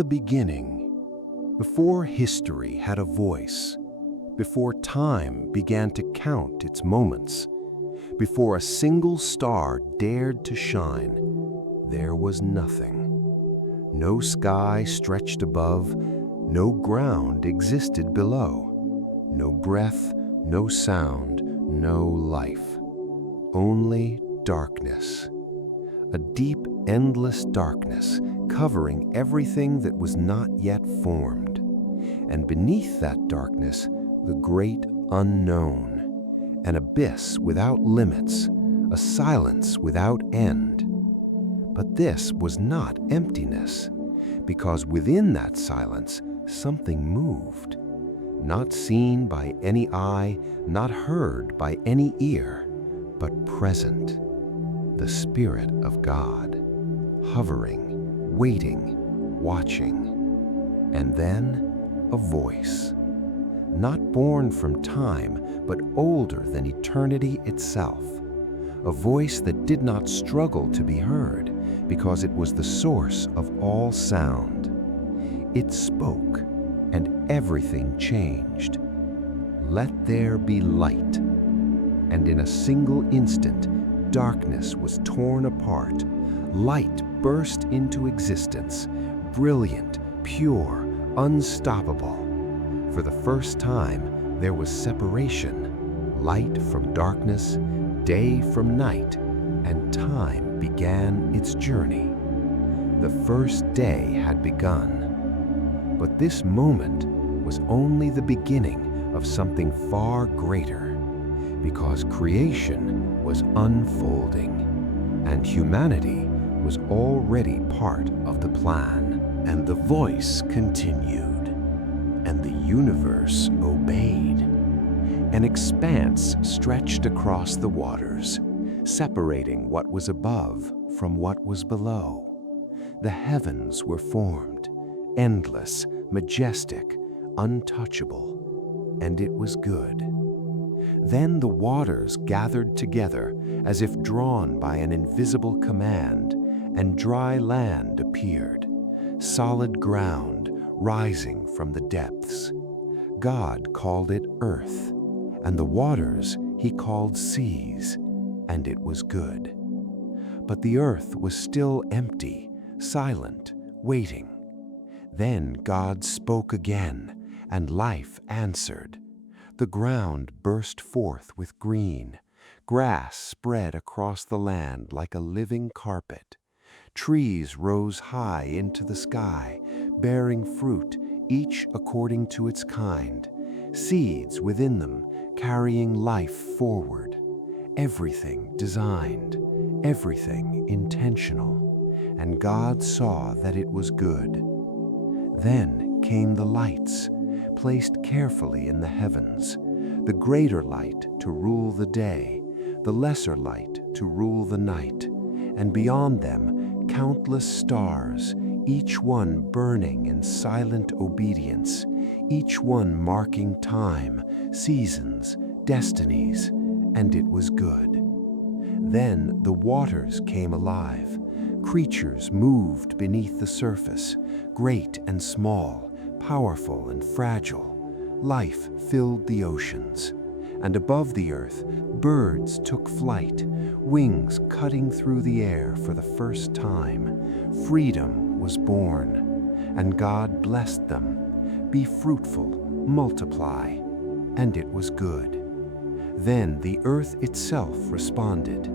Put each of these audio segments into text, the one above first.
the beginning, before history had a voice, before time began to count its moments, before a single star dared to shine, there was nothing. No sky stretched above, no ground existed below, no breath, no sound, no life. Only darkness. A deep, endless darkness covering everything that was not yet formed. And beneath that darkness, the great unknown, an abyss without limits, a silence without end. But this was not emptiness, because within that silence, something moved. Not seen by any eye, not heard by any ear, but present. The Spirit of God, hovering, waiting, watching. And then a voice, not born from time, but older than eternity itself. A voice that did not struggle to be heard, because it was the source of all sound. It spoke, and everything changed. Let there be light. And in a single instant, darkness was torn apart. Light burst into existence, brilliant, pure, unstoppable. For the first time, there was separation, light from darkness, day from night, and time began its journey. The first day had begun. But this moment was only the beginning of something far greater, because creation was unfolding, and humanity was already part of the plan. And the voice continued, and the universe obeyed. An expanse stretched across the waters, separating what was above from what was below. The heavens were formed, endless, majestic, untouchable, and it was good. Then the waters gathered together as if drawn by an invisible command, and dry land appeared, solid ground rising from the depths. God called it earth, and the waters he called seas, and it was good. But the earth was still empty, silent, waiting. Then God spoke again, and life answered. The ground burst forth with green. Grass spread across the land like a living carpet. Trees rose high into the sky, bearing fruit, each according to its kind. Seeds within them carrying life forward. Everything designed, everything intentional. And God saw that it was good. Then came the lights, placed carefully in the heavens, the greater light to rule the day, the lesser light to rule the night, and beyond them countless stars, each one burning in silent obedience, each one marking time, seasons, destinies, and it was good. Then the waters came alive. Creatures moved beneath the surface, great and small, powerful and fragile. Life filled the oceans. And above the earth, birds took flight, wings cutting through the air for the first time. Freedom was born, and God blessed them. Be fruitful, multiply, and it was good. Then the earth itself responded.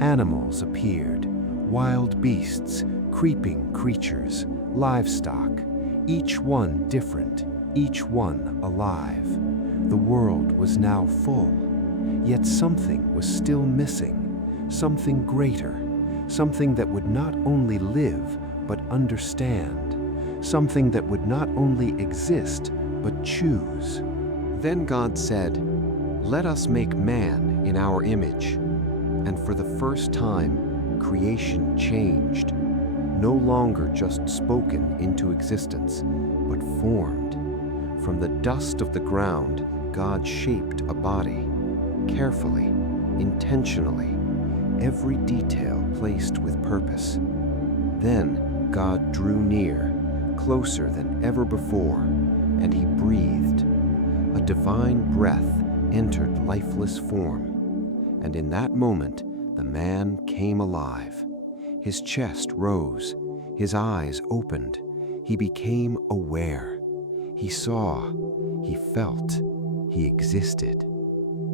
Animals appeared, wild beasts, creeping creatures, livestock, each one different, each one alive. The world was now full, yet something was still missing, something greater, something that would not only live but understand, something that would not only exist but choose. Then God said, "Let us make man in our image." And for the first time, creation changed, no longer just spoken into existence, but formed. From the dust of the ground, God shaped a body, carefully, intentionally, every detail placed with purpose. Then God drew near, closer than ever before, and he breathed. A divine breath entered lifeless form, and in that moment the man came alive. His chest rose, his eyes opened, he became aware. He saw, he felt, he existed.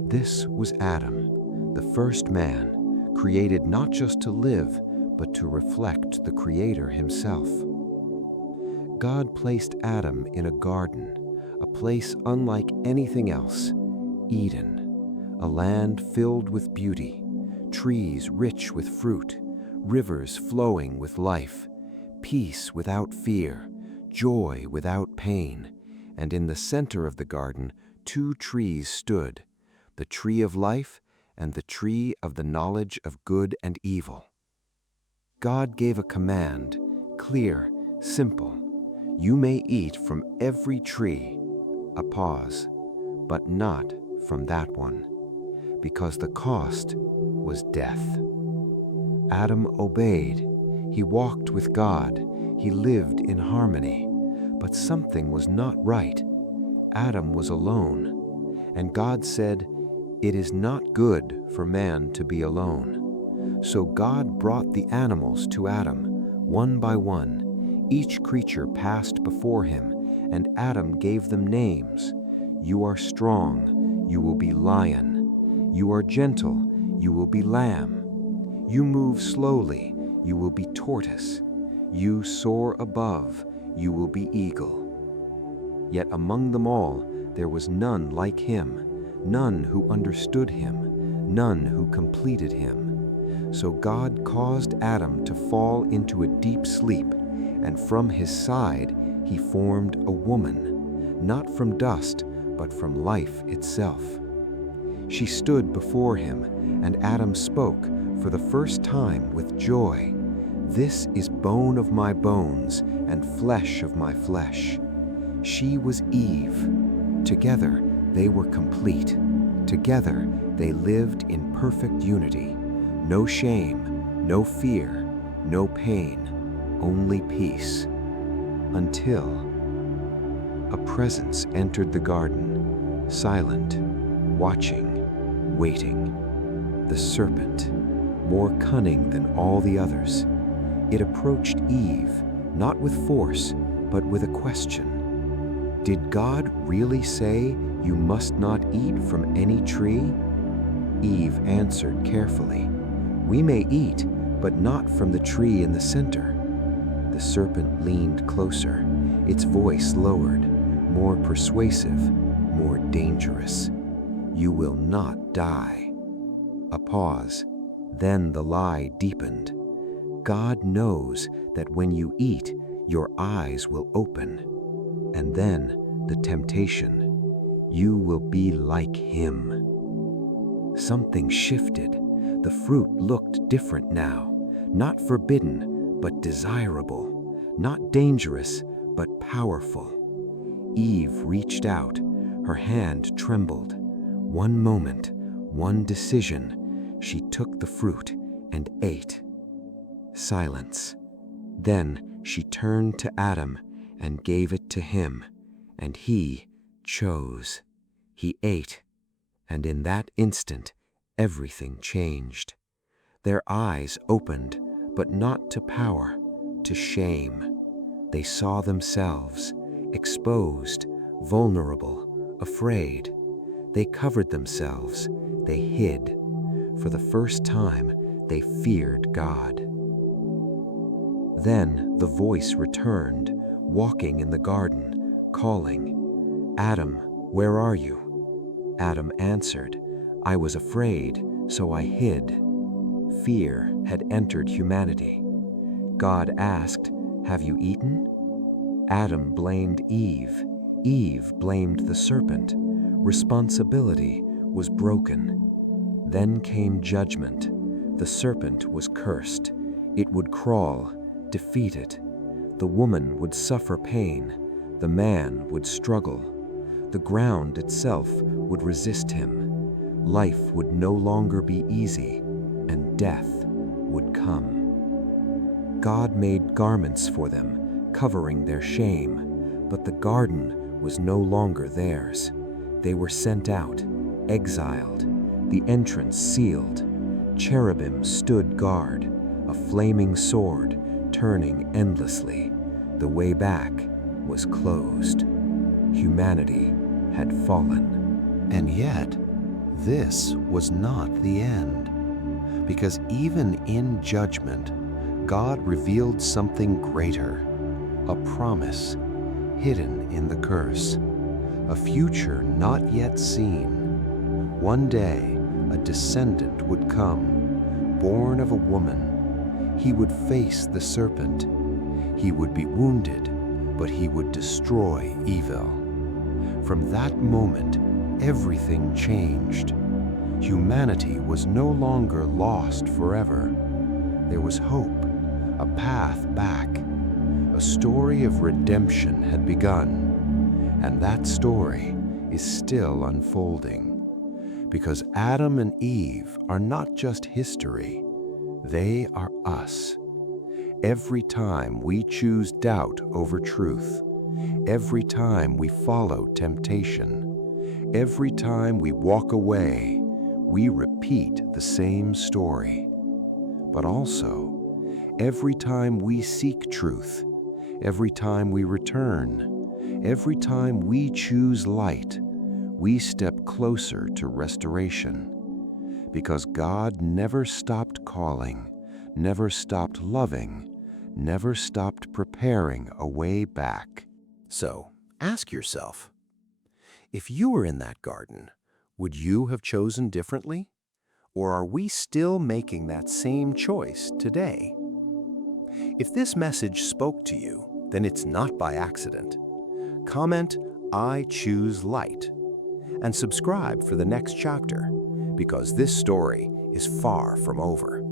This was Adam, the first man, created not just to live, but to reflect the Creator himself. God placed Adam in a garden, a place unlike anything else, Eden, a land filled with beauty, trees rich with fruit, rivers flowing with life, peace without fear, joy without pain, and in the center of the garden, 2 trees stood, the tree of life and the tree of the knowledge of good and evil. God gave a command, clear, simple. You may eat from every tree, a pause, but not from that one, because the cost was death. Adam obeyed. He walked with God. He lived in harmony. But something was not right. Adam was alone. And God said, "It is not good for man to be alone." So God brought the animals to Adam, one by one. Each creature passed before him, and Adam gave them names. You are strong, you will be lion. You are gentle, you will be lamb. You move slowly, you will be tortoise. You soar above, you will be eagle. Yet among them all, there was none like him, none who understood him, none who completed him. So God caused Adam to fall into a deep sleep, and from his side he formed a woman, not from dust, but from life itself. She stood before him, and Adam spoke for the first time with joy. This is bone of my bones and flesh of my flesh. She was Eve. Together they were complete. Together they lived in perfect unity. No shame, no fear, no pain, only peace. Until a presence entered the garden, silent, watching, waiting. The serpent, more cunning than all the others. It approached Eve, not with force, but with a question. Did God really say, "You must not eat from any tree"? Eve answered carefully, "We may eat, but not from the tree in the center." The serpent leaned closer, its voice lowered, more persuasive, more dangerous. "You will not die." A pause, then the lie deepened. God knows that when you eat, your eyes will open. And then the temptation. You will be like him. Something shifted. The fruit looked different now. Not forbidden, but desirable. Not dangerous, but powerful. Eve reached out. Her hand trembled. One moment, one decision. She took the fruit and ate. Silence. Then she turned to Adam and gave it to him, and he chose. He ate, and in that instant, everything changed. Their eyes opened, but not to power, to shame. They saw themselves, exposed, vulnerable, afraid. They covered themselves, they hid. For the first time, they feared God. Then the voice returned, walking in the garden, calling, "Adam, where are you?" Adam answered, "I was afraid, so I hid." Fear had entered humanity. God asked, "Have you eaten?" Adam blamed Eve. Eve blamed the serpent. Responsibility was broken. Then came judgment. The serpent was cursed. It would crawl, defeated. The woman would suffer pain. The man would struggle. The ground itself would resist him. Life would no longer be easy, and death would come. God made garments for them, covering their shame, but the garden was no longer theirs. They were sent out, exiled, the entrance sealed. Cherubim stood guard, a flaming sword turning endlessly. The way back was closed. Humanity had fallen. And yet, this was not the end. Because even in judgment, God revealed something greater, a promise hidden in the curse, a future not yet seen. One day, a descendant would come, born of a woman. He would face the serpent. He would be wounded, but he would destroy evil. From that moment, everything changed. Humanity was no longer lost forever. There was hope, a path back. A story of redemption had begun, and that story is still unfolding. Because Adam and Eve are not just history, they are us. Every time we choose doubt over truth, every time we follow temptation, every time we walk away, we repeat the same story. But also, every time we seek truth, every time we return, every time we choose light, we step closer to restoration. Because God never stopped calling, never stopped loving, never stopped preparing a way back. So, ask yourself, if you were in that garden, would you have chosen differently? Or are we still making that same choice today? If this message spoke to you, then it's not by accident. Comment, "I choose light," and subscribe for the next chapter, because this story is far from over.